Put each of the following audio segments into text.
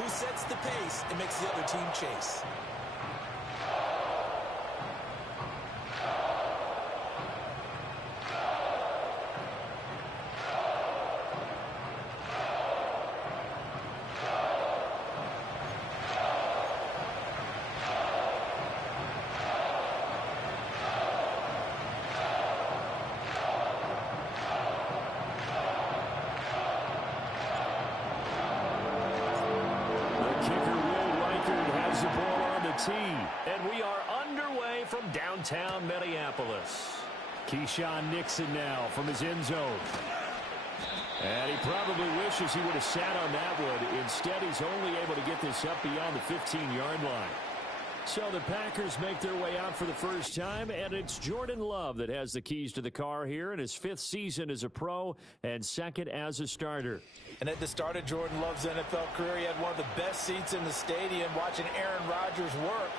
who sets the pace and makes the other team chase. And we are underway from downtown Minneapolis. Keyshawn Nixon now from his end zone. And he probably wishes he would have sat on that one. Instead, he's only able to get this up beyond the 15-yard line. So the Packers make their way out for the first time, and it's Jordan Love that has the keys to the car here in his 5th season as a pro and 2nd as a starter. And at the start of Jordan Love's NFL career, he had one of the best seats in the stadium watching Aaron Rodgers work.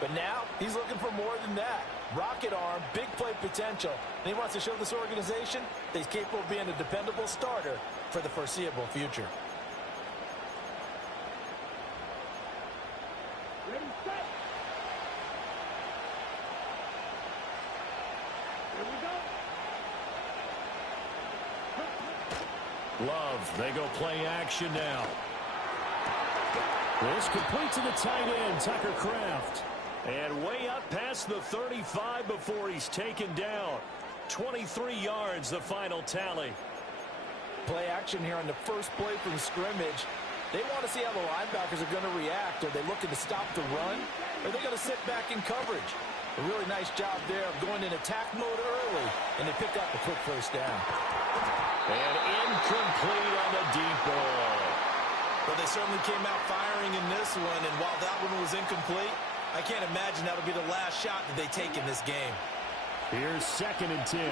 But now he's looking for more than that. Rocket arm, big play potential. And he wants to show this organization that he's capable of being a dependable starter for the foreseeable future. Ready, set. Here we go. Love, they go play action now. This complete to the tight end, Tucker Kraft. And way up past the 35 before he's taken down. 23 yards, the final tally. Play action here on the first play from scrimmage. They want to see how the linebackers are going to react. Are they looking to stop the run? Or are they going to sit back in coverage? A really nice job there of going in attack mode early. And they pick up a quick first down. And incomplete on the deep ball. Well, they certainly came out firing in this one. And while that one was incomplete, I can't imagine that'll be the last shot that they take in this game. Here's 2nd and 10.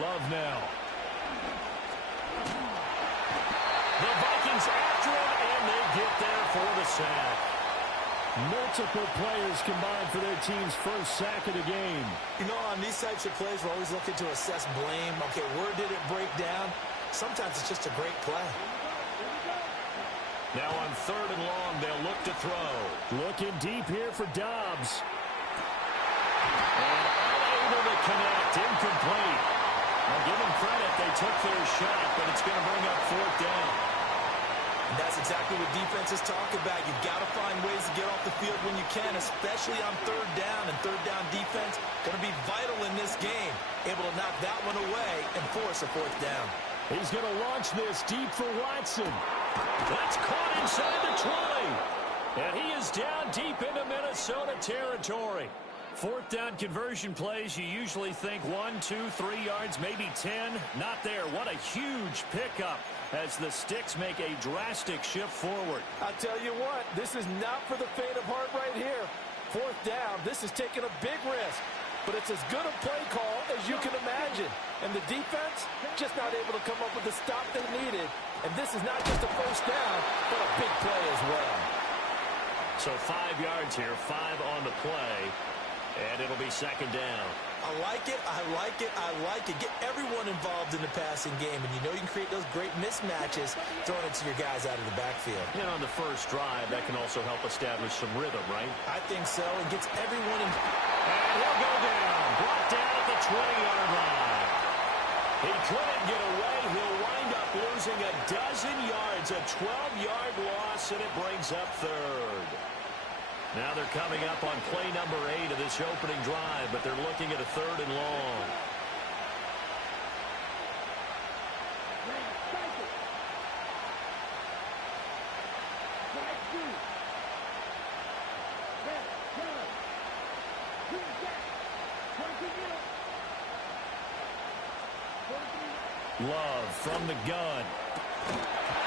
Love now. The Vikings after him, and they get there for the sack. Multiple players combined for their team's first sack of the game. You know, on these types of plays, we're always looking to assess blame. Okay, where did it break down? Sometimes it's just a great play. Now on 3rd and long, they'll look to throw. Looking deep here for Dobbs. And unable to connect, incomplete. I'll give them credit, they took their shot, but it's going to bring up 4th down. And that's exactly what defenses talk about. You've got to find ways to get off the field when you can, especially on 3rd down. And 3rd down defense going to be vital in this game. Able to knock that one away and force a 4th down. He's going to launch this deep for Watson. That's caught inside the 20. And he is down deep into Minnesota territory. 4th down conversion plays, you usually think 1, 2, 3 yards, maybe 10. Not there. What a huge pickup as the Sticks make a drastic shift forward. I'll tell you what, this is not for the faint of heart right here. 4th down, this is taking a big risk. But it's as good a play call as you can imagine. And the defense just not able to come up with the stop they needed. And this is not just a first down, but a big play as well. So 5 yards here, 5 on the play. And it'll be 2nd down. I like it, I like it, I like it. Get everyone involved in the passing game. And you know you can create those great mismatches throwing it to your guys out of the backfield. And on the first drive, that can also help establish some rhythm, right? I think so. It gets everyone in. And he'll go down. Brought down at the 20-yard line. He couldn't get away. He'll wind up losing a dozen yards. A 12-yard loss, and it brings up 3rd. Now they're coming up on play number 8 of this opening drive, but they're looking at a 3rd and long. Love from the gun.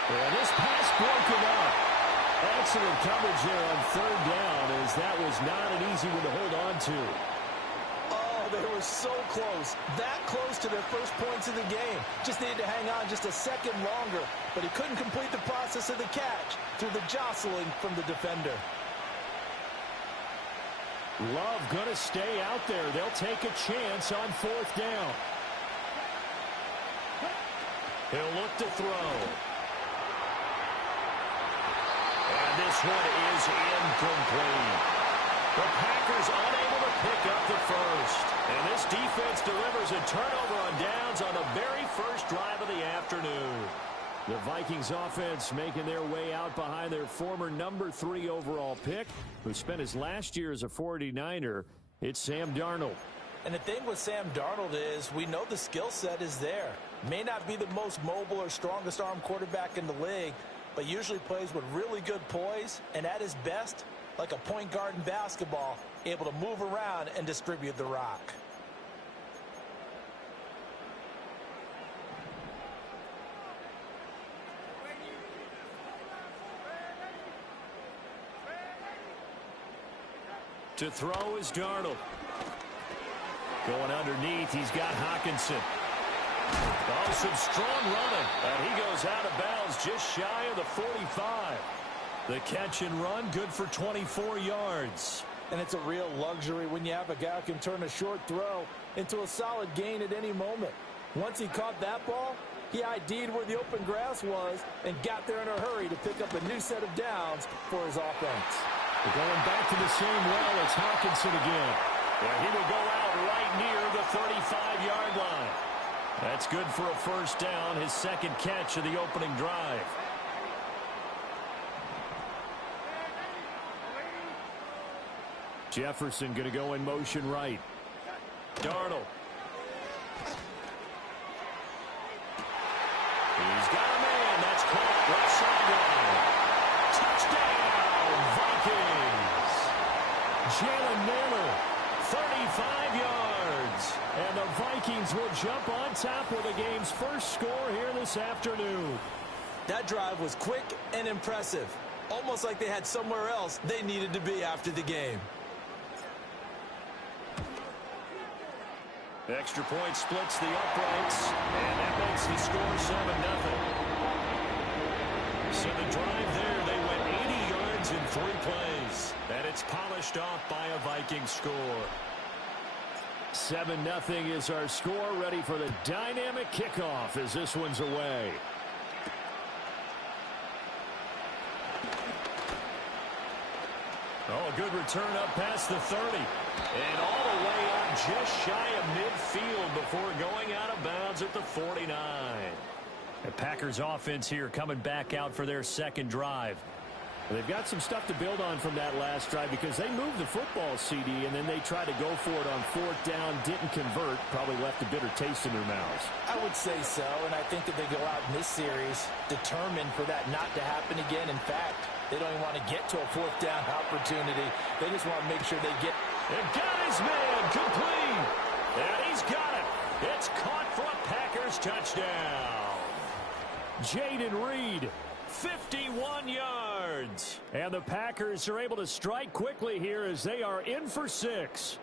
And this pass broken up. Excellent coverage there on 3rd down, as that was not an easy one to hold on to. Oh, they were so close. That close to their first points of the game. Just needed to hang on just a second longer, but he couldn't complete the process of the catch through the jostling from the defender. Love going to stay out there. They'll take a chance on 4th down. He'll look to throw. this one is incomplete. The Packers unable to pick up the first. And this defense delivers a turnover on downs on the very first drive of the afternoon. The Vikings offense making their way out behind their former number 3 overall pick, who spent his last year as a 49er. It's Sam Darnold. And the thing with Sam Darnold is we know the skill set is there. May not be the most mobile or strongest arm quarterback in the league, but usually plays with really good poise, and at his best, like a point guard in basketball, able to move around and distribute the rock. To throw is Darnold. Going underneath, he's got Hockenson. Oh, some strong running. And he goes out of bounds just shy of the 45. The catch and run, good for 24 yards. And it's a real luxury when you have a guy who can turn a short throw into a solid gain at any moment. Once he caught that ball, he ID'd where the open grass was and got there in a hurry to pick up a new set of downs for his offense. We're going back to the same well. It's Hockenson again. And he will go out right near the 35-yard line. That's good for a first down, his second catch of the opening drive. Jefferson going to go in motion right. Darnold. He's got a man. That's caught right sideline. Touchdown, Vikings. Jalen Naylor, 35 yards. And the Vikings will jump on top with the game's first score here this afternoon. That drive was quick and impressive. Almost like they had somewhere else they needed to be after the game. Extra point splits the uprights, and that makes the score 7-0. So the drive there, they went 80 yards in 3 plays. And it's polished off by a Viking score. 7-0 is our score, ready for the dynamic kickoff as this one's away. Oh, a good return up past the 30. And all the way up just shy of midfield before going out of bounds at the 49. The Packers offense here coming back out for their second drive. They've got some stuff to build on from that last drive because they moved the football, CD, and then they tried to go for it on 4th down, didn't convert, probably left a bitter taste in their mouths. I would say so, and I think that they go out in this series determined for that not to happen again. In fact, they don't even want to get to a 4th down opportunity. They just want to make sure they get. And got his man complete. And he's got it. It's caught for a Packers touchdown. Jaden Reed, 51 yards. And the Packers are able to strike quickly here as they are in for 6.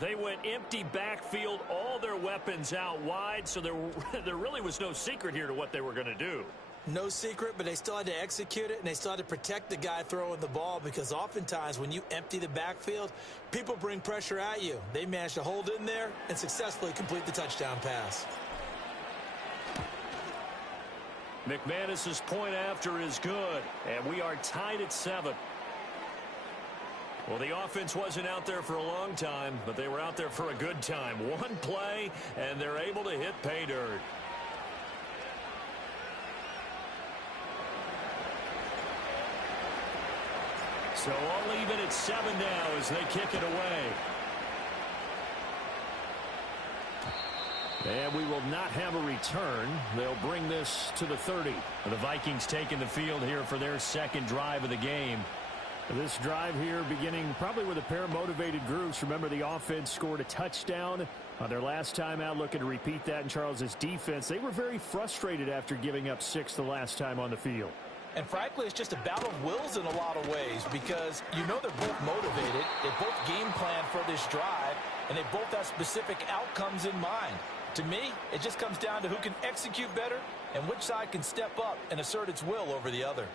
They went empty backfield, all their weapons out wide, so there really was no secret here to what they were going to do. No secret, but they still had to execute it, and they still had to protect the guy throwing the ball because oftentimes when you empty the backfield, people bring pressure at you. They managed to hold in there and successfully complete the touchdown pass. McManus's point after is good, and we are tied at 7. Well, the offense wasn't out there for a long time, but they were out there for a good time. One play, and they're able to hit pay dirt. So all even at 7 now as they kick it away. And we will not have a return. They'll bring this to the 30. The Vikings taking the field here for their second drive of the game. This drive here beginning probably with a pair of motivated groups. Remember, the offense scored a touchdown on their last time out, looking to repeat that in Charles's defense. They were very frustrated after giving up 6 the last time on the field. And frankly, it's just a battle of wills in a lot of ways because you know they're both motivated. They both game plan for this drive, and they both have specific outcomes in mind. To me, it just comes down to who can execute better and which side can step up and assert its will over the other.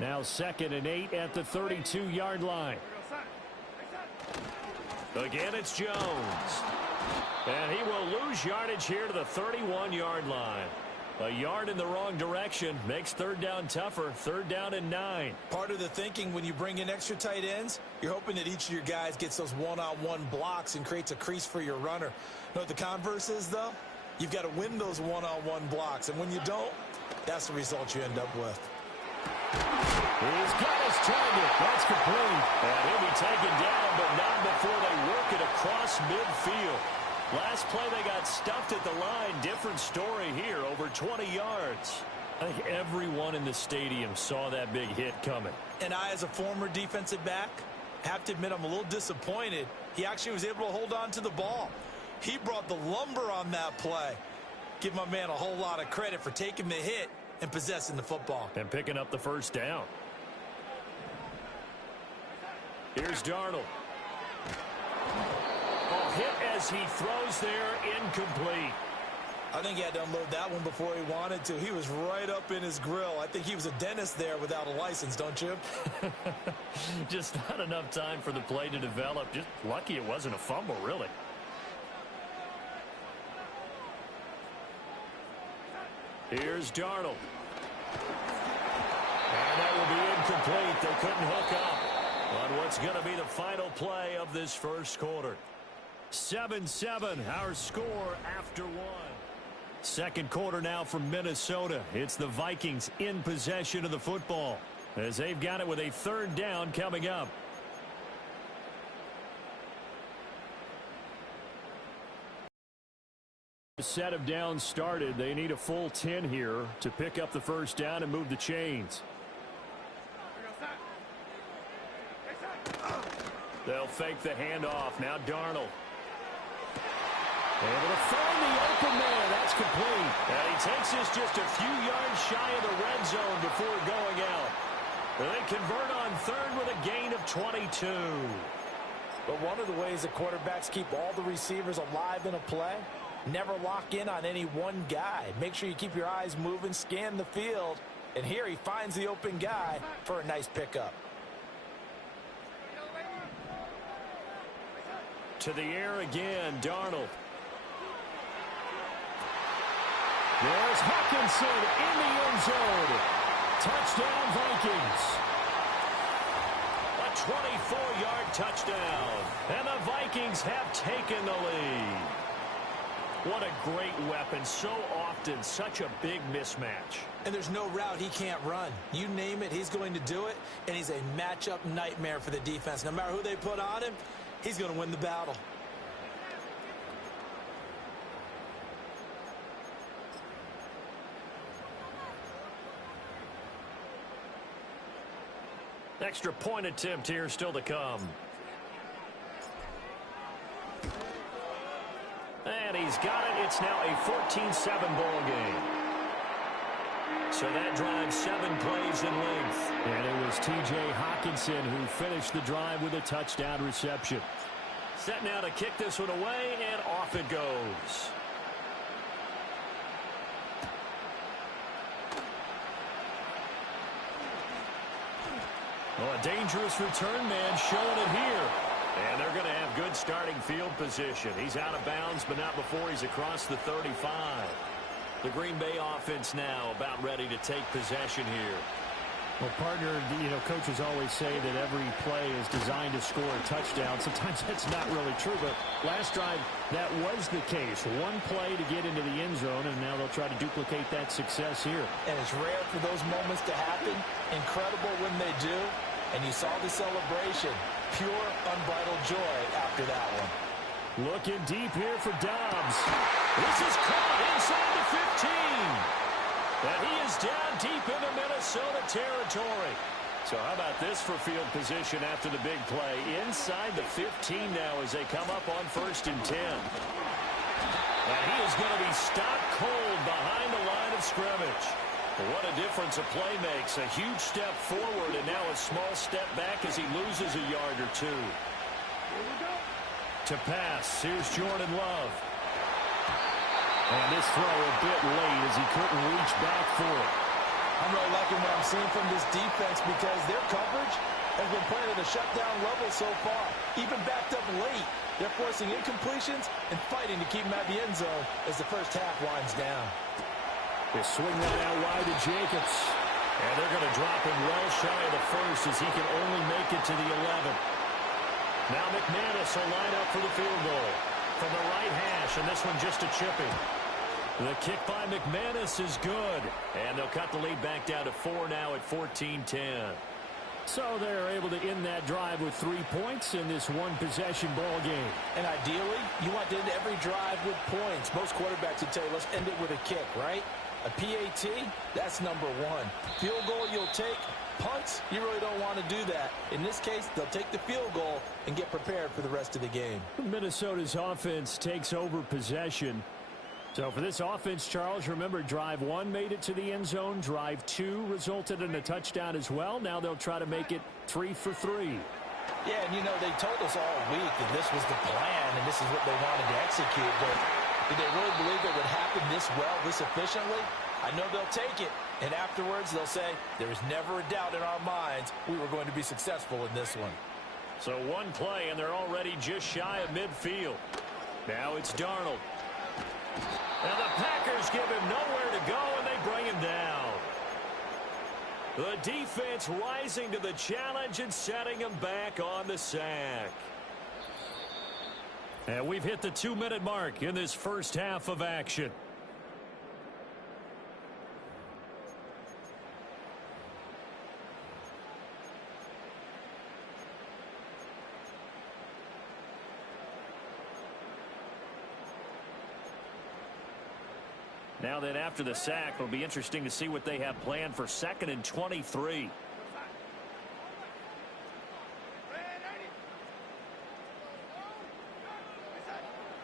Now 2nd and 8 at the 32-yard line. Again, it's Jones. And he will lose yardage here to the 31-yard line. A yard in the wrong direction makes third down tougher. Third down and 9. Part of the thinking when you bring in extra tight ends, you're hoping that each of your guys gets those one-on-one blocks and creates a crease for your runner. You know what the converse is, though? You've got to win those one-on-one blocks, and when you don't, that's the result you end up with. He's got his target. That's complete. And he'll be taken down, but not before they work it across midfield. Last play, they got stuffed at the line. Different story here, over 20 yards. I think everyone in the stadium saw that big hit coming. And I, as a former defensive back, have to admit I'm a little disappointed. He actually was able to hold on to the ball. He brought the lumber on that play. Give my man a whole lot of credit for taking the hit and possessing the football. And picking up the first down. Here's Darnold. Hit as he throws there, incomplete. I think he had to unload that one before he wanted to. He was right up in his grill. I think he was a dentist there without a license, don't you? Just not enough time for the play to develop. Just lucky it wasn't a fumble, really. Here's Darnold. And that will be incomplete. They couldn't hook up on what's going to be the final play of this first quarter. 7-7, our score after one. Second quarter now from Minnesota. It's the Vikings in possession of the football as they've got it with a third down coming up. The set of downs started. They need a full 10 here to pick up the first down and move the chains. They'll fake the handoff. Now Darnold. Able to find the open man. That's complete. And he takes this just a few yards shy of the red zone before going out. They convert on third with a gain of 22. But one of the ways the quarterbacks keep all the receivers alive in a play, never lock in on any one guy. Make sure you keep your eyes moving, scan the field. And here he finds the open guy for a nice pickup. To the air again, Darnold. There's Hawkinson in the end zone. Touchdown, Vikings. A 24-yard touchdown. And the Vikings have taken the lead. What a great weapon. So often, such a big mismatch. And there's no route he can't run. You name it, he's going to do it. And he's a matchup nightmare for the defense. No matter who they put on him, he's going to win the battle. Extra point attempt here still to come. And he's got it. It's now a 14-7 ball game. So that drive 7 plays in length. And it was T.J. Hawkinson who finished the drive with a touchdown reception. Set now to kick this one away, and off it goes. Well, a dangerous return man showing it here. And they're going to have good starting field position. He's out of bounds, but not before he's across the 35. The Green Bay offense now about ready to take possession here. Well, partner, you know, coaches always say that every play is designed to score a touchdown. Sometimes that's not really true, but last drive, that was the case. One play to get into the end zone, and now they'll try to duplicate that success here. And it's rare for those moments to happen. Incredible when they do. And you saw the celebration. Pure, unbridled joy after that one. Looking deep here for Dobbs. This is caught inside the 15. And he is down deep into Minnesota territory. So how about this for field position after the big play? Inside the 15 now as they come up on 1st and 10. And he is going to be stopped cold behind the line of scrimmage. What a difference a play makes. A huge step forward and now a small step back as he loses a yard or two. To pass, here's Jordan Love. And this throw a bit late as he couldn't reach back for it. I'm really liking what I'm seeing from this defense because their coverage has been playing at a shutdown level so far. Even backed up late, they're forcing incompletions and fighting to keep them at the end zone as the first half winds down. They swing that out wide to Jacobs. And they're going to drop him well shy of the first as he can only make it to the 11. Now McManus will line up for the field goal from the right hash, and this one just a chipping. The kick by McManus is good, and they'll cut the lead back down to 4 now at 14-10. So they're able to end that drive with 3 points in this one-possession ball game. And ideally, you want to end every drive with points. Most quarterbacks would tell you, let's end it with a kick, right? A PAT, that's number one. Field goal you'll take. Punts, you really don't want to do that. In this case, they'll take the field goal and get prepared for the rest of the game. Minnesota's offense takes over possession. So for this offense, Charles, remember, drive 1 made it to the end zone. Drive 2 resulted in a touchdown as well. Now they'll try to make it 3 for 3. Yeah, and you know, they told us all week that this was the plan and this is what they wanted to execute. But did they really believe it would happen this well, this efficiently? I know they'll take it. And afterwards, they'll say, there's never a doubt in our minds we were going to be successful in this one. So one play, and they're already just shy of midfield. Now it's Darnold. And the Packers give him nowhere to go, and they bring him down. The defense rising to the challenge and setting him back on the sack. And we've hit the 2-minute mark in this first half of action. Now then, after the sack, it'll be interesting to see what they have planned for 2nd and 23.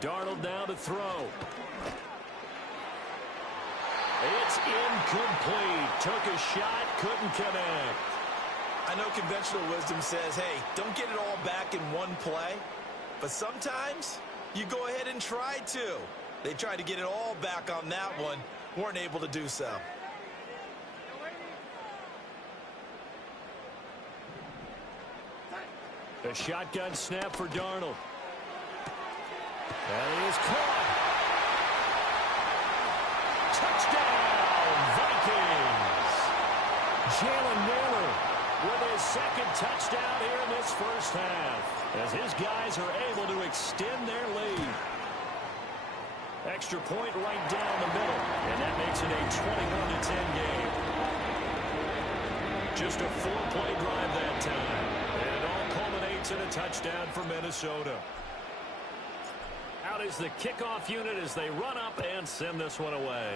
Darnold now to throw. It's incomplete. Took a shot, couldn't connect. I know conventional wisdom says, hey, don't get it all back in one play. But sometimes you go ahead and try to. They tried to get it all back on that one. Weren't able to do so. A shotgun snap for Darnold. And he is caught. Touchdown, Vikings. Jalen Naylor with his 2nd touchdown here in this first half, as his guys are able to extend their lead. Extra point right down the middle, and that makes it a 21-10 game. Just a 4-play drive that time, and it all culminates in a touchdown for Minnesota. Out is the kickoff unit as they run up and send this one away.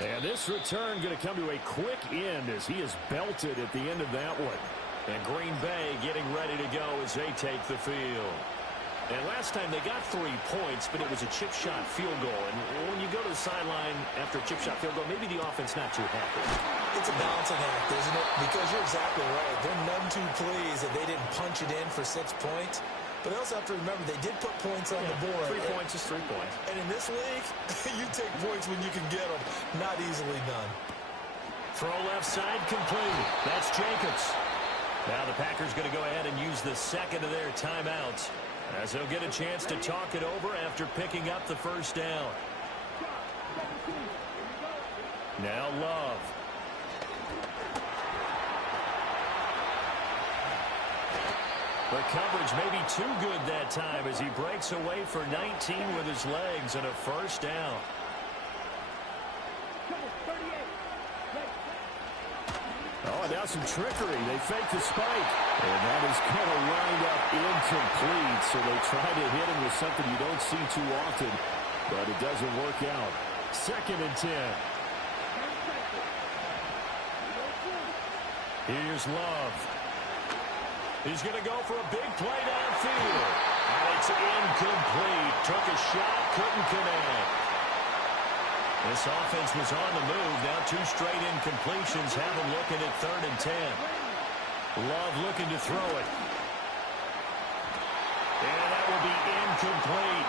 And this return going to come to a quick end as he is belted at the end of that one. And Green Bay getting ready to go as they take the field. And last time they got 3 points, but it was a chip shot field goal. And when you go to the sideline after a chip shot field goal, maybe the offense not too happy. It's a balancing act, isn't it? Because you're exactly right. They're none too pleased that they didn't punch it in for 6 points. But they also have to remember they did put points on the board. 3 points is 3 points. And in this league, you take points when you can get them. Not easily done. Throw left side complete. That's Jacobs. Now the Packers going to go ahead and use the 2nd of their timeouts, as they'll get a chance to talk it over after picking up the first down. Now Love. The coverage may be too good that time as he breaks away for 19 with his legs and a first down. Oh, and now some trickery. They fake the spike. And that is kind of lined up incomplete. So they try to hit him with something you don't see too often. But it doesn't work out. 2nd and 10. Here's Love. He's going to go for a big play downfield. And it's incomplete. Took a shot, couldn't connect. This offense was on the move. Now 2 straight incompletions have them looking at 3rd and 10. Love looking to throw it. And that will be incomplete.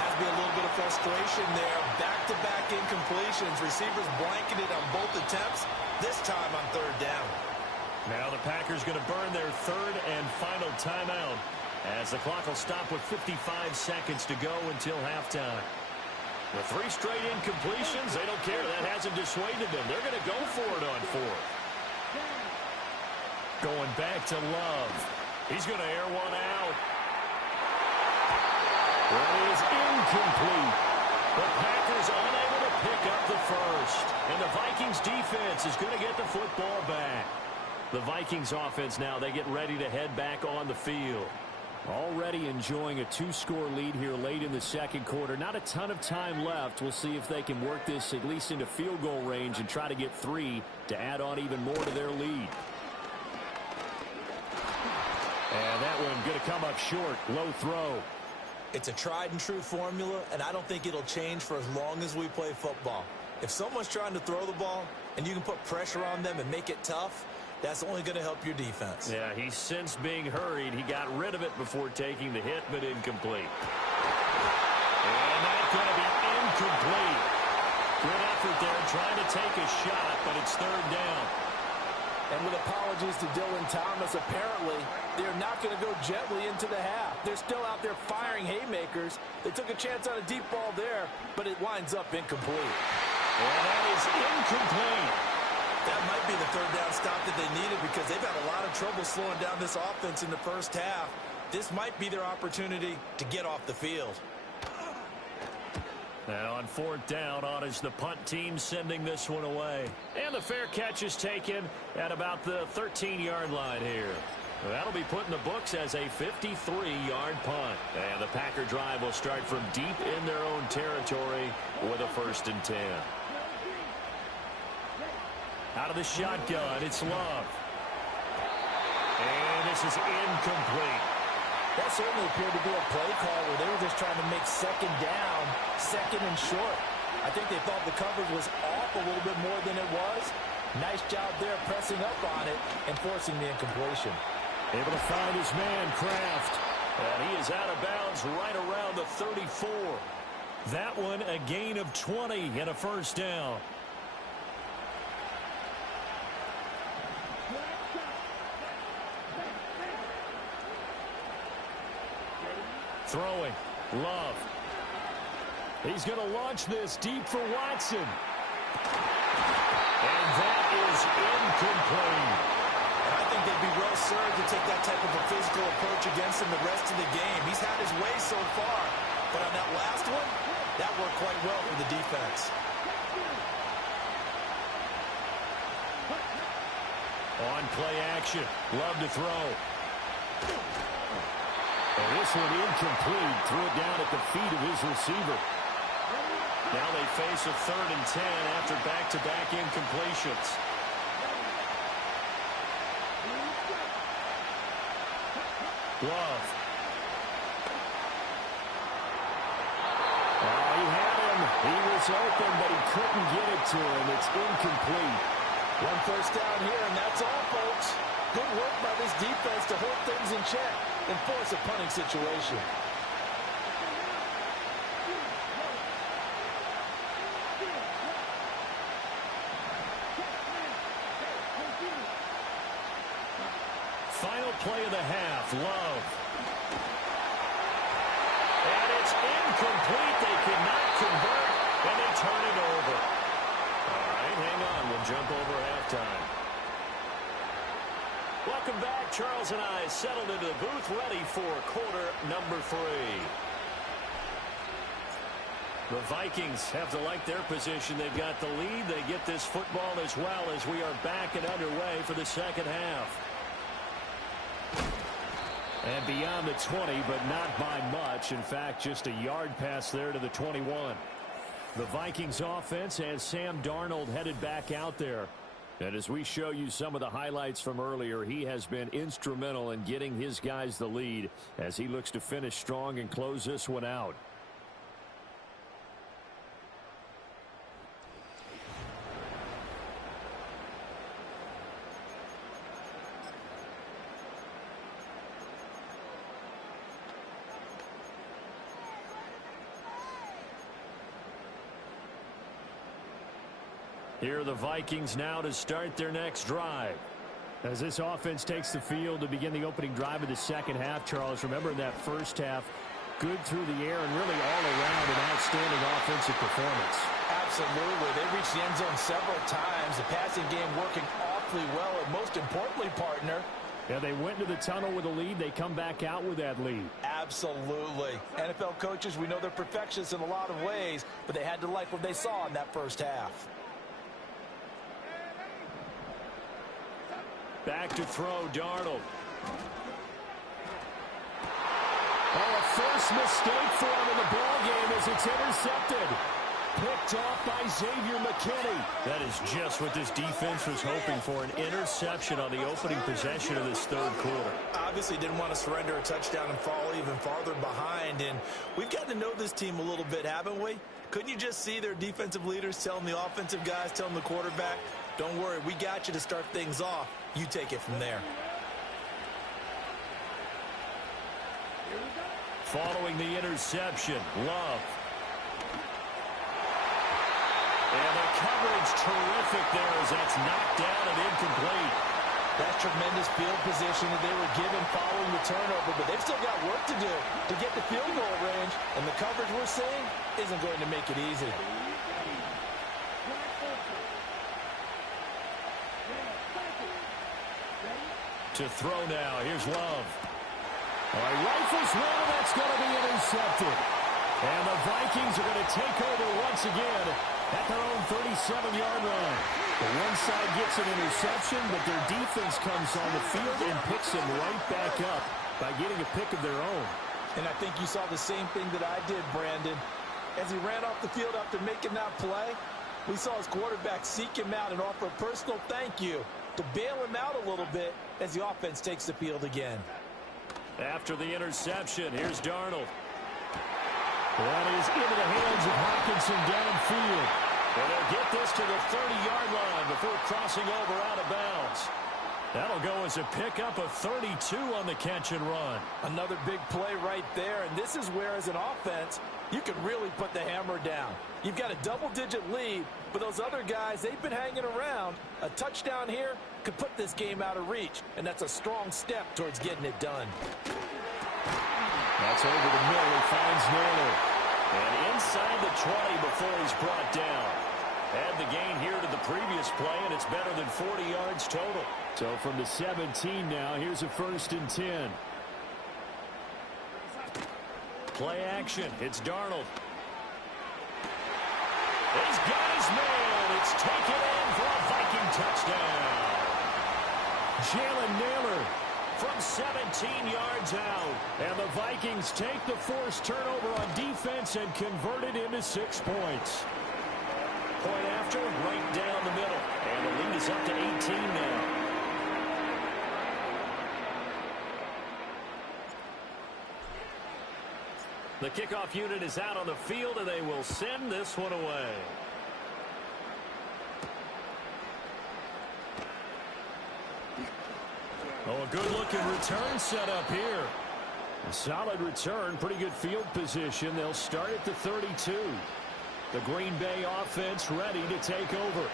Has to be a little bit of frustration there. Back-to-back incompletions. Receivers blanketed on both attempts. This time on 3rd down. Now the Packers going to burn their 3rd and final timeout. As the clock will stop with 55 seconds to go until halftime. With 3 straight incompletions, they don't care. That hasn't dissuaded them. They're going to go for it on 4th. Going back to Love. He's going to air one out. That is incomplete. The Packers unable to pick up the first. And the Vikings defense is going to get the football back. The Vikings offense now, they get ready to head back on the field. Already enjoying a 2-score lead here late in the second quarter. Not a ton of time left. We'll see if they can work this at least into field goal range and try to get 3 to add on even more to their lead. And that one going to come up short. Low throw. It's a tried and true formula, and I don't think it'll change for as long as we play football. If someone's trying to throw the ball and you can put pressure on them and make it tough, that's only going to help your defense. Yeah, he sensed being hurried. He got rid of it before taking the hit, but incomplete. And that's going to be incomplete. Good effort there, trying to take a shot, but it's 3rd down. And with apologies to Dylan Thomas, apparently they're not going to go gently into the half. They're still out there firing haymakers. They took a chance on a deep ball there, but it winds up incomplete. And that is incomplete. That might be the 3rd down stop that they needed because they've had a lot of trouble slowing down this offense in the first half. This might be their opportunity to get off the field. Now on 4th down, on is the punt team sending this one away. And the fair catch is taken at about the 13-yard line here. That'll be put in the books as a 53-yard punt. And the Packer drive will start from deep in their own territory with a 1st and 10. Out of the shotgun, it's Love. And this is incomplete. That certainly appeared to be a play call where they were just trying to make 2nd down, 2nd and short. I think they thought the coverage was off a little bit more than it was. Nice job there pressing up on it and forcing the incompletion. Able to find his man, Kraft. And he is out of bounds right around the 34. That one a gain of 20 and a 1st down. Throwing. Love. He's going to launch this deep for Watson. And that is incomplete. And I think they'd be well served to take that type of a physical approach against him the rest of the game. He's had his way so far. But on that last one, that worked quite well for the defense. On play action. Love to throw. And this one incomplete. Threw it down at the feet of his receiver. Now they face a 3rd and 10 after back-to-back incompletions. Love. Oh, he had him. He was open, but he couldn't get it to him. It's incomplete. 1 1st down here, and that's all, folks. Good work by this defense to hold things in check and force a punting situation. Final play of the half. Love. And it's incomplete. They could not convert, and they turn it over. All right, hang on. We'll jump over halftime. Welcome back. Charles and I settled into the booth ready for quarter number 3. The Vikings have to like their position. They've got the lead. They get this football as well as we are back and underway for the second half. And beyond the 20, but not by much. In fact, just a yard pass there to the 21. The Vikings offense has Sam Darnold headed back out there. And as we show you some of the highlights from earlier, he has been instrumental in getting his guys the lead as he looks to finish strong and close this one out. Here are the Vikings now to start their next drive. As this offense takes the field to begin the opening drive of the second half, Charles, remember in that first half, good through the air and really all around an outstanding offensive performance. Absolutely. They reached the end zone several times. The passing game working awfully well, and most importantly, partner, yeah, they went to the tunnel with a lead. They come back out with that lead. absolutely. NFL coaches, we know they're perfectionists in a lot of ways, but they had to like what they saw in that first half. Back to throw, Darnold. Oh, a first mistake for him in the ballgame as it's intercepted. Picked off by Xavier McKinney. That is just what this defense was hoping for, an interception on the opening possession of this third quarter. Obviously didn't want to surrender a touchdown and fall even farther behind, and we've gotten to know this team a little bit, haven't we? Couldn't you just see their defensive leaders telling the offensive guys, telling the quarterback, don't worry, we got you to start things off. You take it from there. Following the interception, Love. And the coverage terrific there as that's knocked down and incomplete. That's tremendous field position that they were given following the turnover, but they've still got work to do to get the field goal range, and the coverage we're seeing isn't going to make it easy. To throw now, here's Love. All right, rifles one, that's going to be intercepted. And the Vikings are going to take over once again at their own 37-yard line. The one side gets an interception, but their defense comes on the field and picks them right back up by getting a pick of their own. And I think you saw the same thing that I did, Brandon. As he ran off the field after making that play, we saw his quarterback seek him out and offer a personal thank you to bail him out a little bit as the offense takes the field again. After the interception, here's Darnold. That is into the hands of Hawkinson downfield. And they'll get this to the 30-yard line before crossing over out of bounds. That'll go as a pickup of 32 on the catch and run. Another big play right there, and this is where, as an offense, you can really put the hammer down. You've got a double-digit lead, but those other guys, they've been hanging around. A touchdown here could put this game out of reach, and that's a strong step towards getting it done. That's over the middle. He finds Naylor. And inside the 20 before he's brought down. Add the gain here to the previous play, and it's better than 40 yards total. So from the 17 now, here's a 1st and 10. Play action. It's Darnold. He's got his man. It's taken in for a Viking touchdown. Jalen Naylor from 17 yards out. And the Vikings take the forced turnover on defense and convert it into 6 points. Point after, right down the middle. And the lead is up to 18 now. The kickoff unit is out on the field, and they will send this one away. Oh, a good-looking return set up here. A solid return, pretty good field position. They'll start at the 32. The Green Bay offense ready to take over.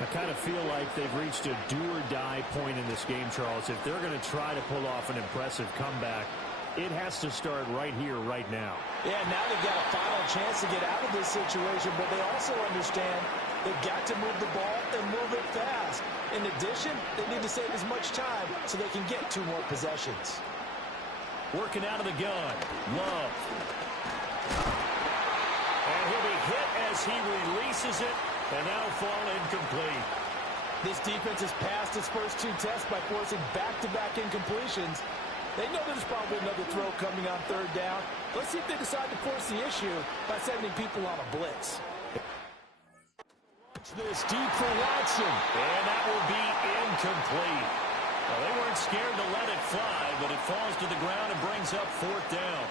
I kind of feel like they've reached a do-or-die point in this game, Charles. If they're going to try to pull off an impressive comeback, it has to start right here, right now. Yeah, now they've got a final chance to get out of this situation, but they also understand they've got to move the ball and move it fast. In addition, they need to save as much time so they can get 2 more possessions. Working out of the gun. Love. And he'll be hit as he releases it, and that'll fall incomplete. This defense has passed its first 2 tests by forcing back-to-back incompletions. They know there's probably another throw coming on 3rd down. Let's see if they decide to force the issue by sending people on a blitz. This deep for Watson. And that will be incomplete. Well, they weren't scared to let it fly, but it falls to the ground and brings up 4th down.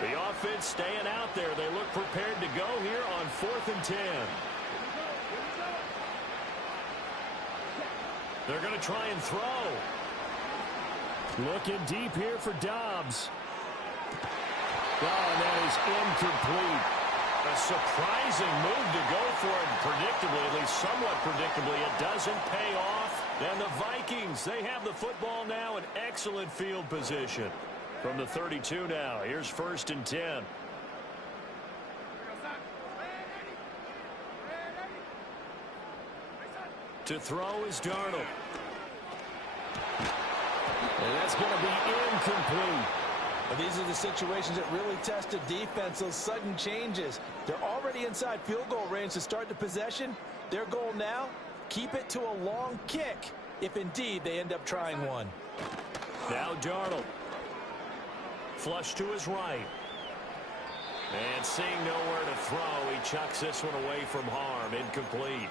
The offense staying out there. They look prepared to go here on 4th and 10. They're going to try and throw. Looking deep here for Dobbs. Oh, and that is incomplete. A surprising move to go for it predictably, at least somewhat predictably. It doesn't pay off. And the Vikings, they have the football now in excellent field position. From the 32 now, here's 1st and 10. To throw is Darnold. And that's going to be incomplete. Well, these are the situations that really test a defense, those sudden changes. They're already inside field goal range to start the possession. Their goal now, keep it to a long kick, if indeed they end up trying one. Now Darnold. Flush to his right. And seeing nowhere to throw, he chucks this one away from harm. Incomplete.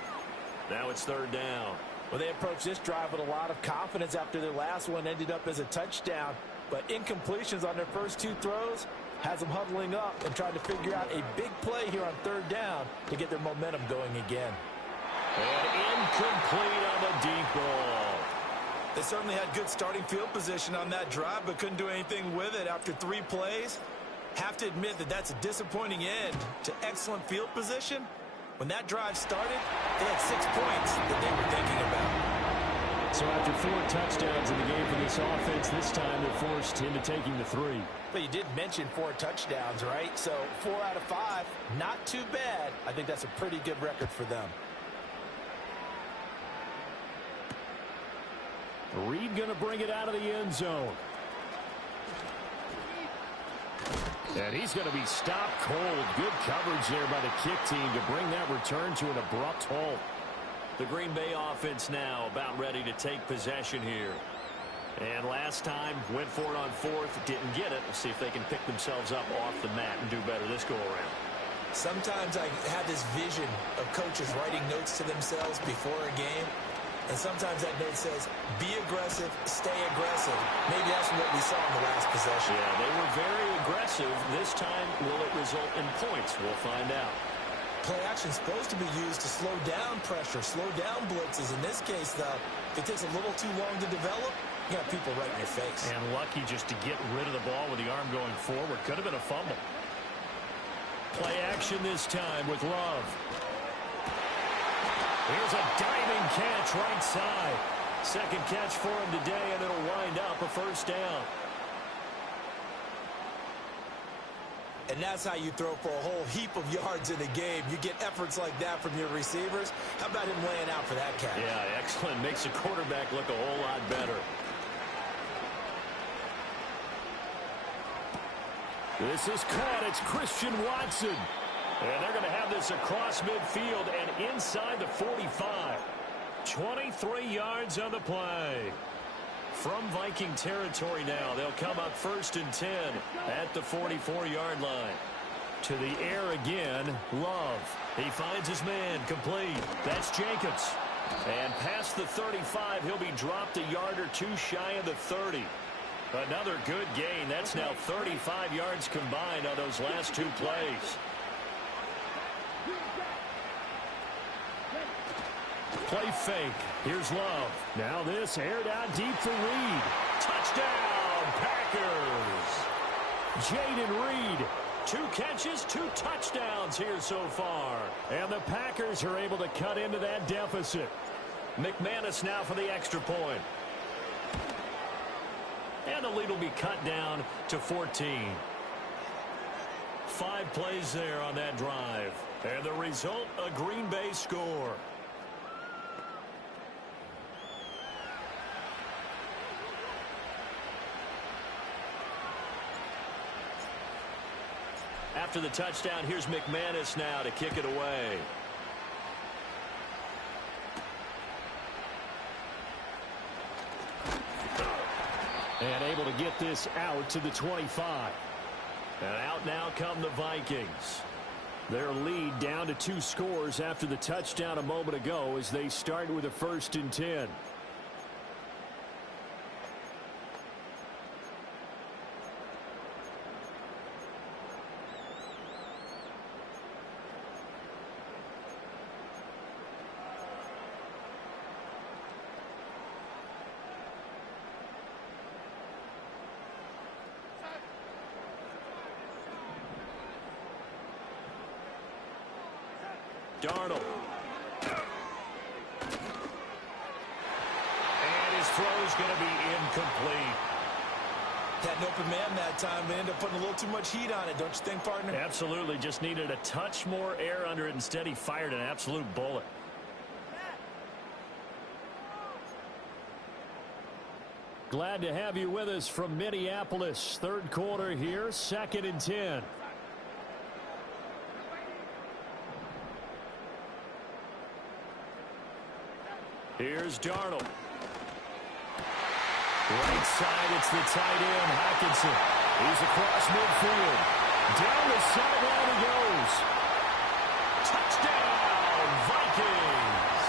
Now it's 3rd down. Well, they approached this drive with a lot of confidence after their last one ended up as a touchdown. But incompletions on their first 2 throws has them huddling up and trying to figure out a big play here on 3rd down to get their momentum going again. And incomplete on the deep ball. They certainly had good starting field position on that drive, but couldn't do anything with it after 3 plays. Have to admit that that's a disappointing end to excellent field position. When that drive started, they had 6 points that they were thinking about. So after 4 touchdowns in the game for this offense, this time they're forced into taking the 3. But you did mention 4 touchdowns, right? So 4 out of 5, not too bad. I think that's a pretty good record for them. Reed going to bring it out of the end zone. And he's going to be stopped cold. Good coverage there by the kick team to bring that return to an abrupt halt. The Green Bay offense now about ready to take possession here. And last time, went for it on 4th, didn't get it. Let's see if they can pick themselves up off the mat and do better this go-around. Sometimes I have this vision of coaches writing notes to themselves before a game. And sometimes that note says, be aggressive, stay aggressive. Maybe that's what we saw in the last possession. Yeah, they were very aggressive. This time, will it result in points? We'll find out. Play action is supposed to be used to slow down pressure, slow down blitzes. In this case, though, if it takes a little too long to develop, you got people right in your face. And lucky just to get rid of the ball with the arm going forward. Could have been a fumble. Play action this time with Love. Here's a diving catch right side. Second catch for him today, and it'll wind up a 1st down. And that's how you throw for a whole heap of yards in a game. You get efforts like that from your receivers. How about him laying out for that catch? Yeah, excellent. Makes the quarterback look a whole lot better. This is caught. It's Christian Watson. And they're going to have this across midfield and inside the 45. 23 yards on the play. From Viking territory now, they'll come up 1st and 10 at the 44-yard line. To the air again, Love. He finds his man, complete. That's Jacobs. And past the 35, he'll be dropped a yard or 2 shy of the 30. Another good gain. That's now 35 yards combined on those last 2 plays. Play fake. Here's Love. Now this aired out deep for Reed. Touchdown, Packers. Jaden Reed. 2 catches, 2 touchdowns here so far. And the Packers are able to cut into that deficit. McManus now for the extra point. And the lead will be cut down to 14. 5 plays there on that drive. And the result, a Green Bay score. After the touchdown, here's McManus now to kick it away. And able to get this out to the 25. And out now come the Vikings. Their lead down to 2 scores after the touchdown a moment ago as they start with a 1st and 10. Darnold. throw's going to be incomplete. Had an open man that time. They ended up putting a little too much heat on it, don't you think, partner? Absolutely. Just needed a touch more air under it. Instead, he fired an absolute bullet. Glad to have you with us from Minneapolis. Third quarter here, 2nd and 10. Here's Darnold. Right side, it's the tight end, Hockenson. He's across midfield. Down the sideline he goes. Touchdown, Vikings.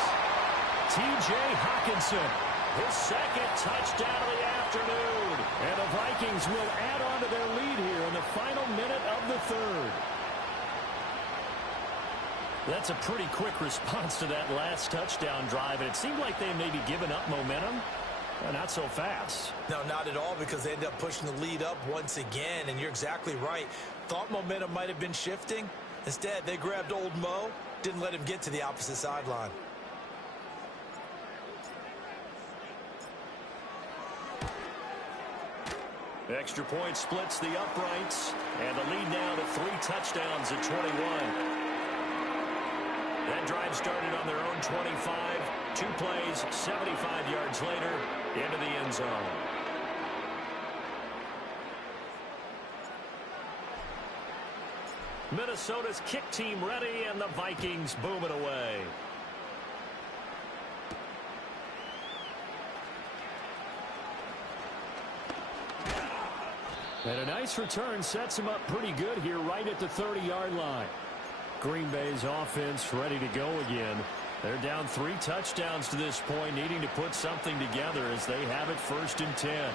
T.J. Hockenson, his second touchdown of the afternoon. And the Vikings will add on to their lead here in the final minute of the third. That's a pretty quick response to that last touchdown drive, and it seemed like they may be giving up momentum. Not so fast. No, not at all, because they ended up pushing the lead up once again, and you're exactly right. Thought momentum might have been shifting. Instead, they grabbed old Mo, didn't let him get to the opposite sideline. Extra point splits the uprights, and the lead now to 3 touchdowns at 21. That drive started on their own 25. 2 plays, 75 yards later, into the end zone. Minnesota's kick team ready, and the Vikings boom it away. And a nice return sets him up pretty good here right at the 30-yard line. Green Bay's offense ready to go again. They're down 3 touchdowns to this point, needing to put something together as they have it 1st and 10.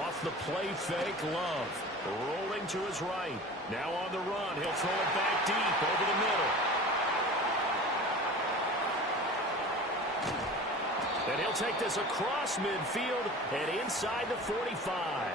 Off the play fake, Love. Rolling to his right. Now on the run. He'll throw it back deep over the middle. And he'll take this across midfield and inside the 45.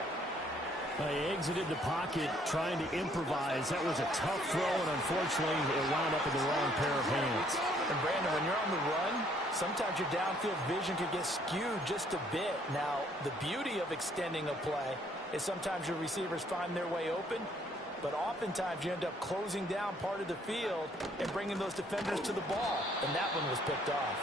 They exited the pocket trying to improvise. That was a tough throw, and unfortunately, it wound up in the wrong pair of hands. And, Brandon, when you're on the run, sometimes your downfield vision could get skewed just a bit. Now, the beauty of extending a play is sometimes your receivers find their way open, but oftentimes you end up closing down part of the field and bringing those defenders to the ball, and that one was picked off.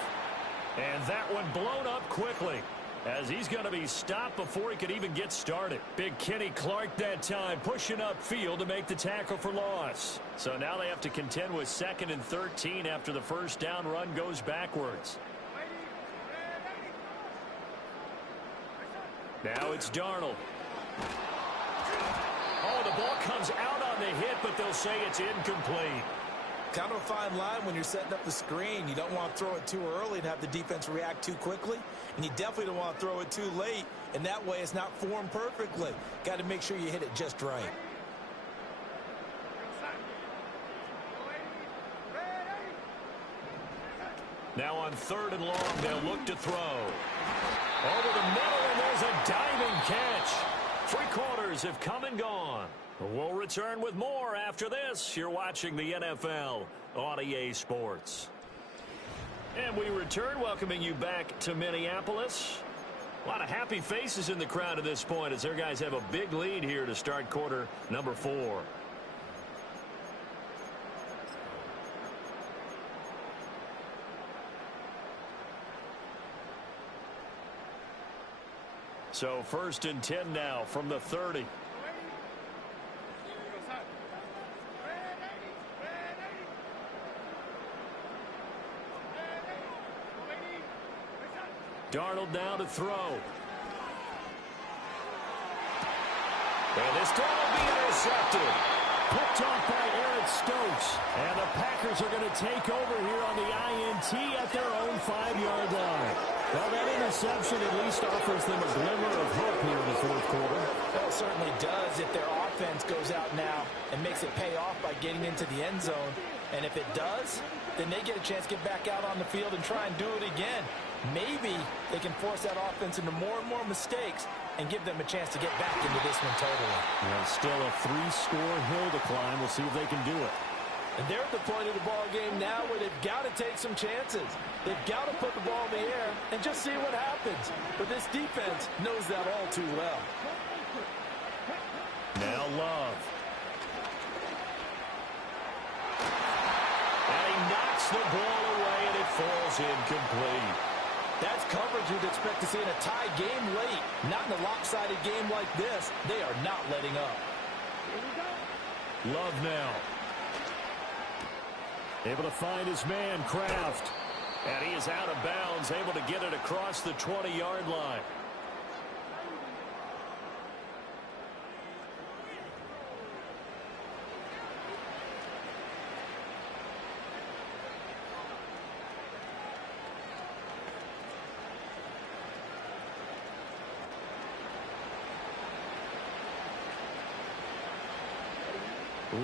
And that one blown up quickly, as he's going to be stopped before he could even get started. Big Kenny Clark that time pushing upfield to make the tackle for loss. So now they have to contend with 2nd and 13 after the first down run goes backwards. Now it's Darnold. Oh, the ball comes out on the hit, but they'll say it's incomplete. Kind of a fine line when you're setting up the screen. You don't want to throw it too early and have the defense react too quickly. And you definitely don't want to throw it too late. And that way it's not formed perfectly. Got to make sure you hit it just right. Now on 3rd and long, they'll look to throw. Over the middle, and there's a diving catch. 3 quarters have come and gone. We'll return with more after this. You're watching the NFL on EA Sports. And we return, welcoming you back to Minneapolis. A lot of happy faces in the crowd at this point as their guys have a big lead here to start quarter number 4. So 1st and 10 now from the 30. Darnold now to throw. And this throw will be intercepted. Picked off by Eric Stokes. And the Packers are going to take over here on the INT at their own 5-yard line. Well, that interception at least offers them a glimmer of hope here in the 4th quarter. Well, it certainly does if their offense goes out now and makes it pay off by getting into the end zone. And if it does, then they get a chance to get back out on the field and try and do it again. Maybe they can force that offense into more and more mistakes and give them a chance to get back into this one totally. Well, still a 3-score hill to climb. We'll see if they can do it. And they're at the point of the ball game now where they've got to take some chances. They've got to put the ball in the air and just see what happens. But this defense knows that all too well. Now Love. And he knocks the ball away, and it falls incomplete. That's coverage you'd expect to see in a tie game late. Not in a lopsided game like this. They are not letting up. Love now. Able to find his man, Kraft. And he is out of bounds, able to get it across the 20-yard line.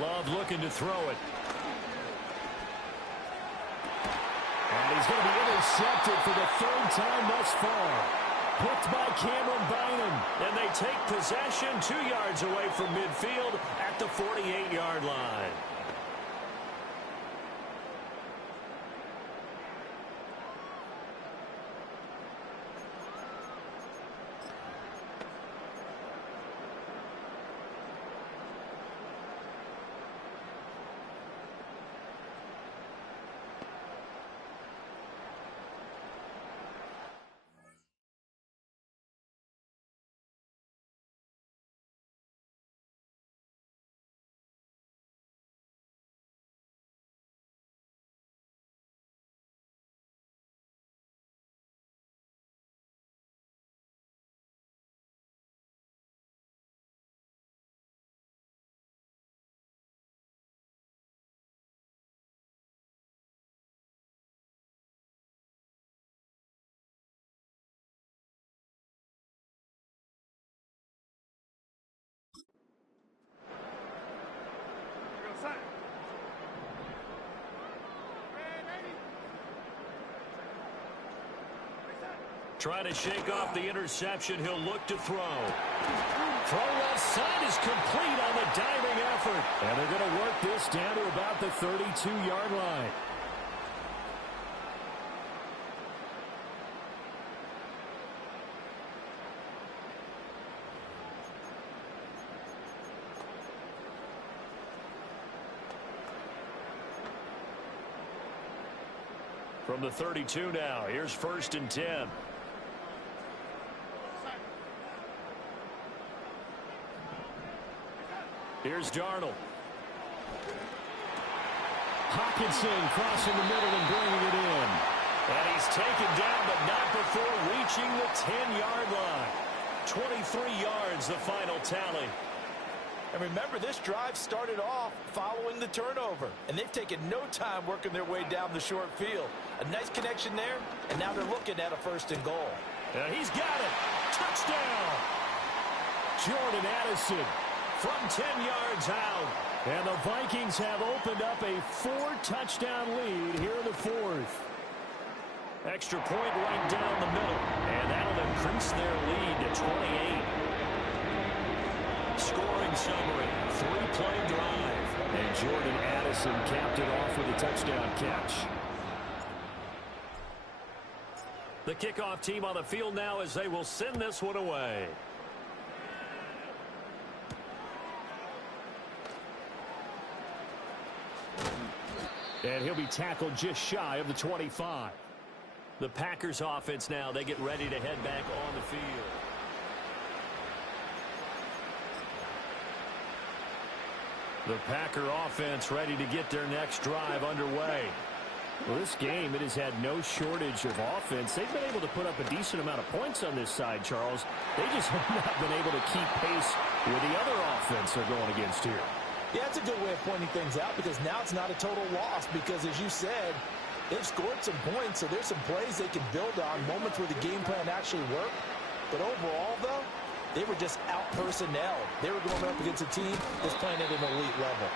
Love looking to throw it. And he's going to be intercepted for the third time thus far. Picked by Cameron Bynum. And they take possession 2 yards away from midfield at the 48-yard line. Trying to shake off the interception. He'll look to throw. Throw left side is complete on the diving effort. And they're going to work this down to about the 32-yard line. From the 32 now, here's 1st and 10. Here's Darnold. Hawkinson crossing the middle and bringing it in. And he's taken down, but not before reaching the 10-yard line. 23 yards, the final tally. And remember, this drive started off following the turnover. And they've taken no time working their way down the short field. A nice connection there, and now they're looking at a 1st and goal. And he's got it. Touchdown. Jordan Addison from 10 yards out. And the Vikings have opened up a 4-touchdown lead here in the 4th. Extra point right down the middle. And that'll increase their lead to 28. Scoring summary, 3-play drive. And Jordan Addison capped it off with a touchdown catch. The kickoff team on the field now as they will send this one away. And he'll be tackled just shy of the 25. The Packers offense now, they get ready to head back on the field. The Packer offense ready to get their next drive underway. Well, this game, it has had no shortage of offense. They've been able to put up a decent amount of points on this side, Charles. They just have not been able to keep pace with the other offense they're going against here. Yeah, it's a good way of pointing things out because now it's not a total loss because, as you said, they've scored some points, so there's some plays they can build on, moments where the game plan actually worked. But overall, though, they were just out-personnel. They were going up against a team that's playing at an elite level.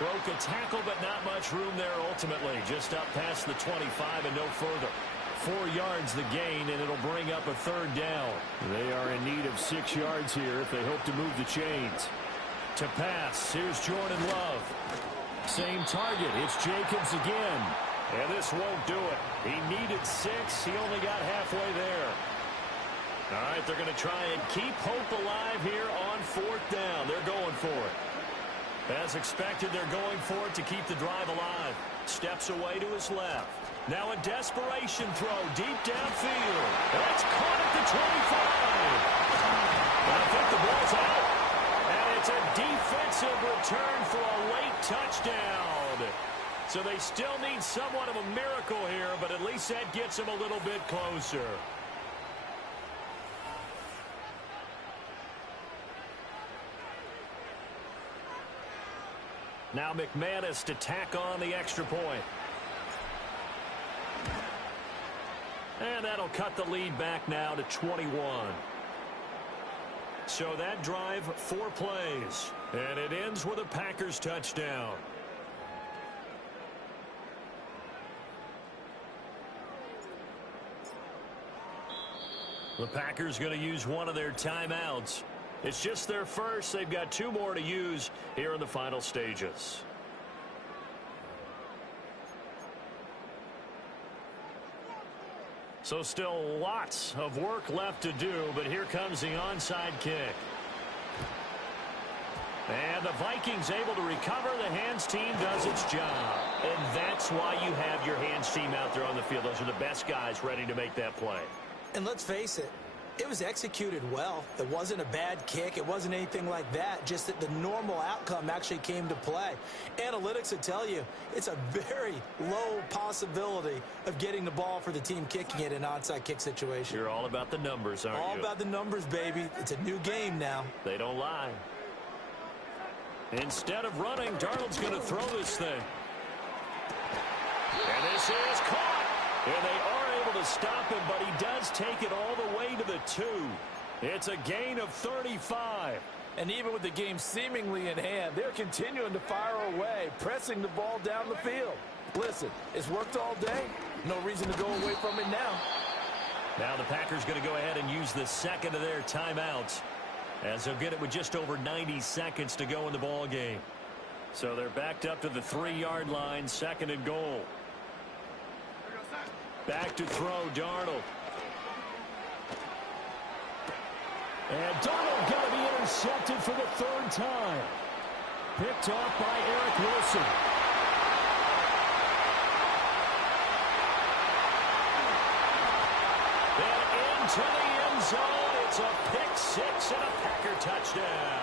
Broke a tackle, but not much room there ultimately. Just up past the 25 and no further. 4 yards the gain, and it'll bring up a 3rd down. They are in need of 6 yards here if they hope to move the chains. To pass, here's Jordan Love. Same target. It's Jacobs again. And this won't do it. He needed 6. He only got halfway there. All right, they're going to try and keep hope alive here on 4th down. They're going for it. As expected, they're going for it to keep the drive alive. Steps away to his left. Now a desperation throw deep downfield. That's caught at the 25. And I think the ball's out. And it's a defensive return for a late touchdown. So they still need somewhat of a miracle here, but at least that gets them a little bit closer. Now McManus to tack on the extra point. And that'll cut the lead back now to 21. So that drive, 4 plays. And it ends with a Packers touchdown. The Packers going to use one of their timeouts. It's just their first. They've got 2 more to use here in the final stages. So still lots of work left to do, but here comes the onside kick. And the Vikings able to recover. The hands team does its job. And that's why you have your hands team out there on the field. Those are the best guys ready to make that play. And let's face it, it was executed well. It wasn't a bad kick. It wasn't anything like that. Just that the normal outcome actually came to play. Analytics would tell you it's a very low possibility of getting the ball for the team kicking it in an onside kick situation. You're all about the numbers, aren't you? All about the numbers, baby. It's a new game now. They don't lie. Instead of running, Darnold's going to throw this thing. And this is caught. And they are able to stop him, but he does take it all the way to the 2. It's a gain of 35. And even with the game seemingly in hand, they're continuing to fire away, pressing the ball down the field. Listen, it's worked all day. No reason to go away from it now. Now the Packers going to go ahead and use the second of their timeouts, as they'll get it with just over 90 seconds to go in the ball game. So they're backed up to the 3-yard line, 2nd and goal. Back to throw, Darnold. And Darnold going to be intercepted for the 3rd time. Picked off by Eric Wilson. And into the end zone. It's a pick 6 and a Packer touchdown.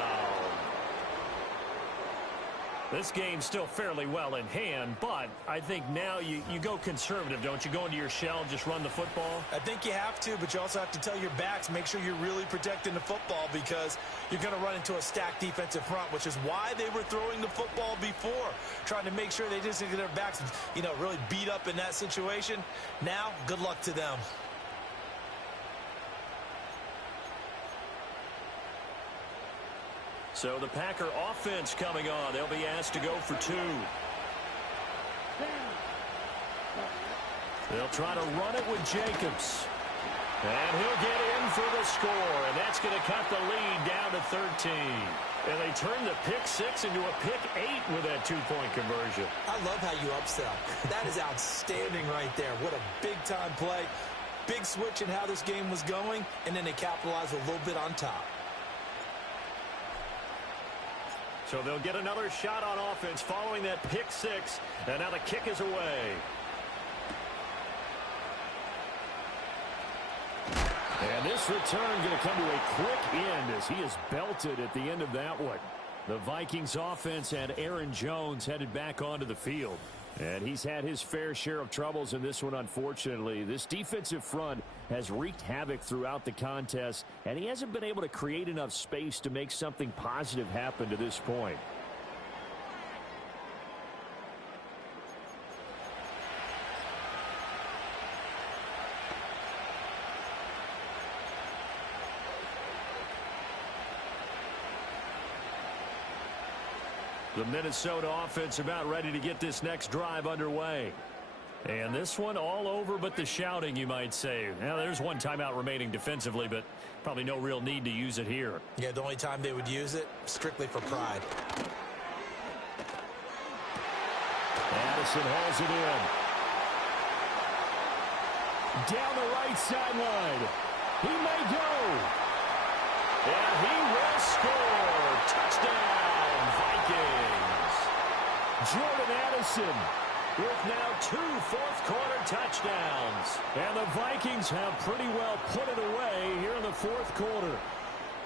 This game's still fairly well in hand, but I think now you go conservative, don't you? Go into your shell and just run the football? I think you have to, but you also have to tell your backs, make sure you're really protecting the football, because you're going to run into a stacked defensive front, which is why they were throwing the football before, trying to make sure they just get their backs, really beat up in that situation. Now, good luck to them. So the Packer offense coming on. They'll be asked to go for 2. They'll try to run it with Jacobs. And he'll get in for the score. And that's going to cut the lead down to 13. And they turn the pick 6 into a pick 8 with that 2-point conversion. I love how you upsell. That is outstanding right there. What a big-time play. Big switch in how this game was going. And then they capitalized a little bit on top. So they'll get another shot on offense following that pick 6. And now the kick is away. And this return going to come to a quick end as he is belted at the end of that one. The Vikings offense had Aaron Jones headed back onto the field. And he's had his fair share of troubles in this one, unfortunately. This defensive front has wreaked havoc throughout the contest, and he hasn't been able to create enough space to make something positive happen to this point. The Minnesota offense about ready to get this next drive underway. And this one all over but the shouting, you might say. Now, there's one timeout remaining defensively, but probably no real need to use it here. Yeah, the only time they would use it, strictly for pride. Madison hauls it in. Down the right sideline. He may go. And he will score. Touchdown, Vikings. Jordan Addison with now 2 fourth-quarter touchdowns. And the Vikings have pretty well put it away here in the fourth quarter.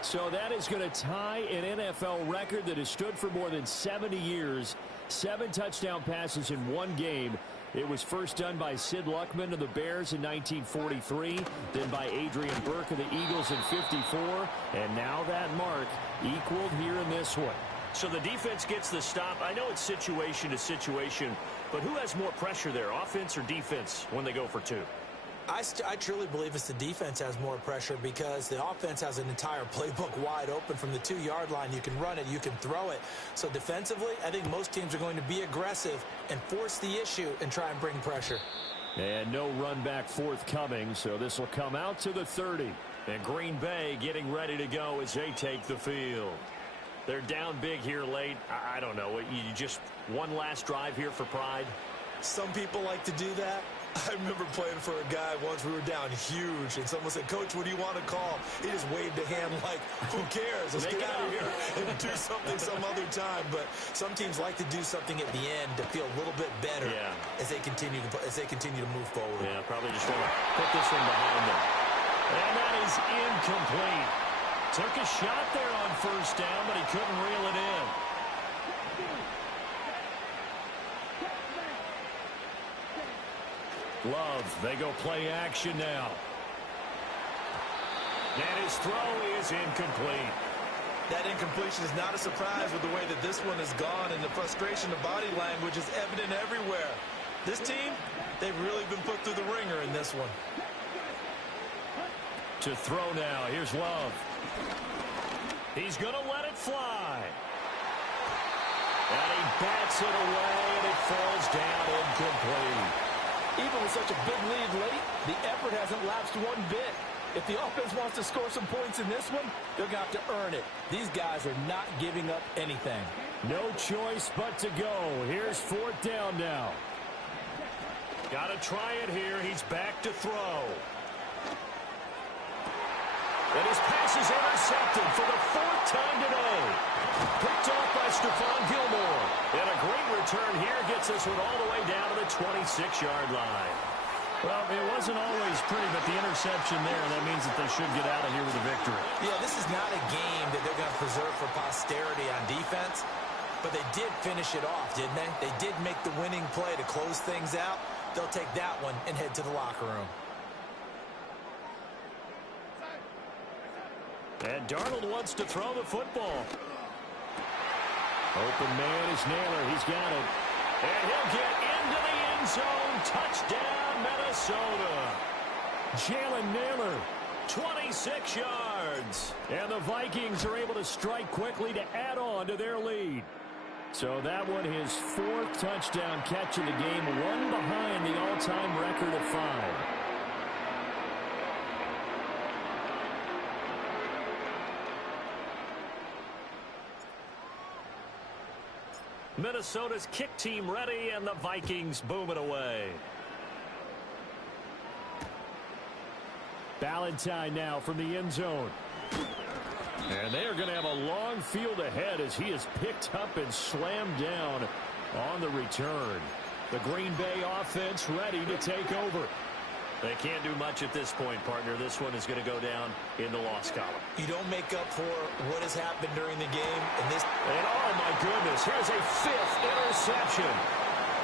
So that is going to tie an NFL record that has stood for more than 70 years. 7 touchdown passes in one game. It was first done by Sid Luckman of the Bears in 1943, then by Adrian Burke of the Eagles in 54, and now that mark equaled here in this one. So the defense gets the stop. I know it's situation to situation, but who has more pressure there, offense or defense, when they go for 2? I truly believe it's the defense has more pressure because the offense has an entire playbook wide open from the 2-yard line. You can run it, you can throw it. So defensively, I think most teams are going to be aggressive and force the issue and try and bring pressure. And no run back forthcoming, so this will come out to the 30. And Green Bay getting ready to go as they take the field. They're down big here late. I don't know. You just one last drive here for pride? Some people like to do that. I remember playing for a guy once. We were down huge, and someone said, "Coach, what do you want to call?" He just waved a hand like, "Who cares? Let's get out of here and do something some other time." But some teams like to do something at the end to feel a little bit better as they continue to move forward. Yeah, probably just want to put this one behind them. And that is incomplete. Took a shot there on first down, but he couldn't reel it in. Love, they go play action now. And his throw is incomplete. That incompletion is not a surprise with the way that this one has gone, and the frustration of body language is evident everywhere. This team, they've really been put through the ringer in this one. To throw now, here's Love. He's going to let it fly. And he bats it away, and it falls down incomplete. Even with such a big lead late, the effort hasn't lapsed one bit. If the offense wants to score some points in this one, they're going to have to earn it. These guys are not giving up anything. No choice but to go. Here's 4th down now. Got to try it here. He's back to throw. And his pass is intercepted for the 4th time today. Picked off by Stephon Gilmore. And a great return here gets this one all the way down to the 26-yard line. Well, it wasn't always pretty, but the interception there, that means that they should get out of here with a victory. Yeah, this is not a game that they're going to preserve for posterity on defense, but they did finish it off, didn't they? They did make the winning play to close things out. They'll take that one and head to the locker room. And Darnold wants to throw the football. Open man is Naylor. He's got it. And he'll get into the end zone. Touchdown, Minnesota. Jalen Naylor. 26 yards. And the Vikings are able to strike quickly to add on to their lead. So that one, his 4th touchdown catch of the game, one behind the all-time record of 5. Minnesota's kick team ready, and the Vikings boom it away. Ballantyne now from the end zone. And they are going to have a long field ahead as he is picked up and slammed down on the return. The Green Bay offense ready to take over. They can't do much at this point, partner. This one is going to go down in the loss column. You don't make up for what has happened during the game. And oh, my goodness, here's a 5th interception.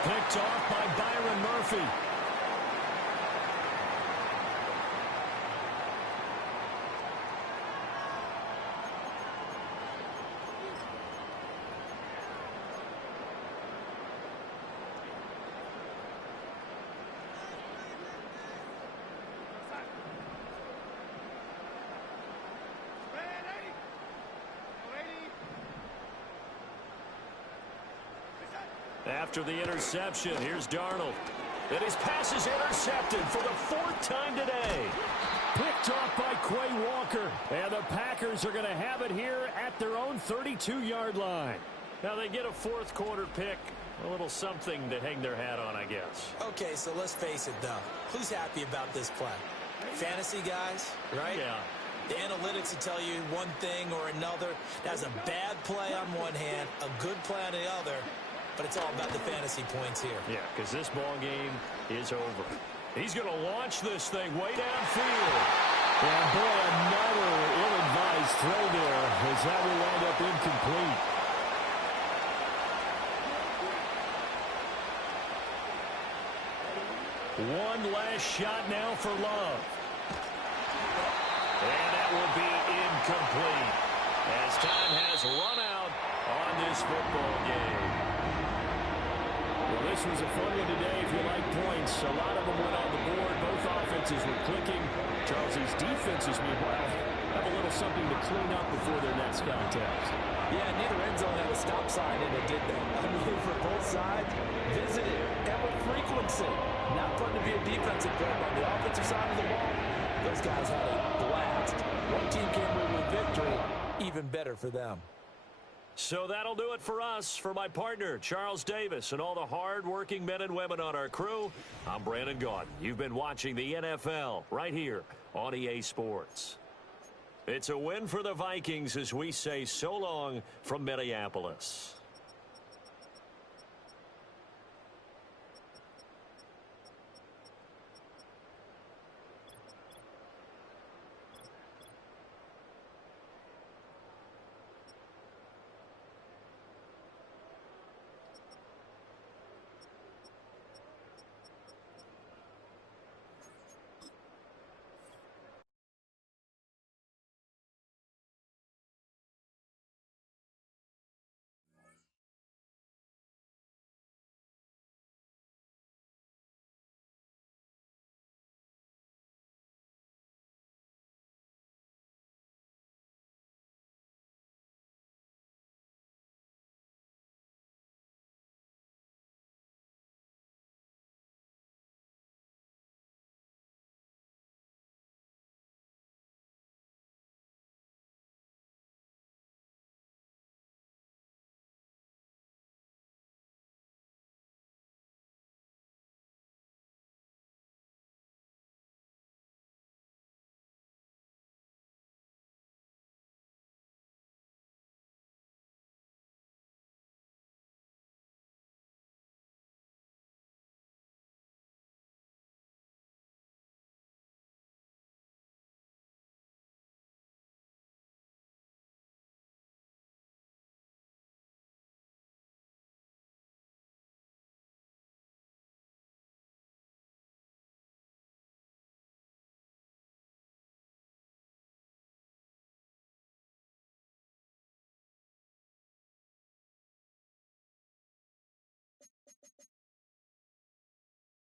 Picked off by Byron Murphy. After the interception, here's Darnold. And his pass is intercepted for the 4th time today. Picked off by Quay Walker. And the Packers are going to have it here at their own 32-yard line. Now they get a 4th quarter pick. A little something to hang their hat on, I guess. Okay, so let's face it, though. Who's happy about this play? Fantasy guys, right? Yeah. The analytics will tell you one thing or another. That's a bad play on one hand, a good play on the other, but it's all about the fantasy points here. Yeah, because this ball game is over. He's going to launch this thing way downfield. And boy, another ill-advised throw there as that will end up incomplete. One last shot now for Love. And that will be incomplete as time has run out on this football game. Well, this was a fun one today if you like points. A lot of them went on the board. Both offenses were clicking. Charles, these defenses, meanwhile, have a little something to clean up before their next contact. Yeah, neither end zone had a stop sign in it, did they? I mean, for both sides, visited and with frequency. Not fun to be a defensive player. On the offensive side of the ball, those guys had a blast. One team came away with victory, even better for them. So that'll do it for us. For my partner, Charles Davis, and all the hard-working men and women on our crew, I'm Brandon Gaudin. You've been watching the NFL right here on EA Sports. It's a win for the Vikings as we say so long from Minneapolis.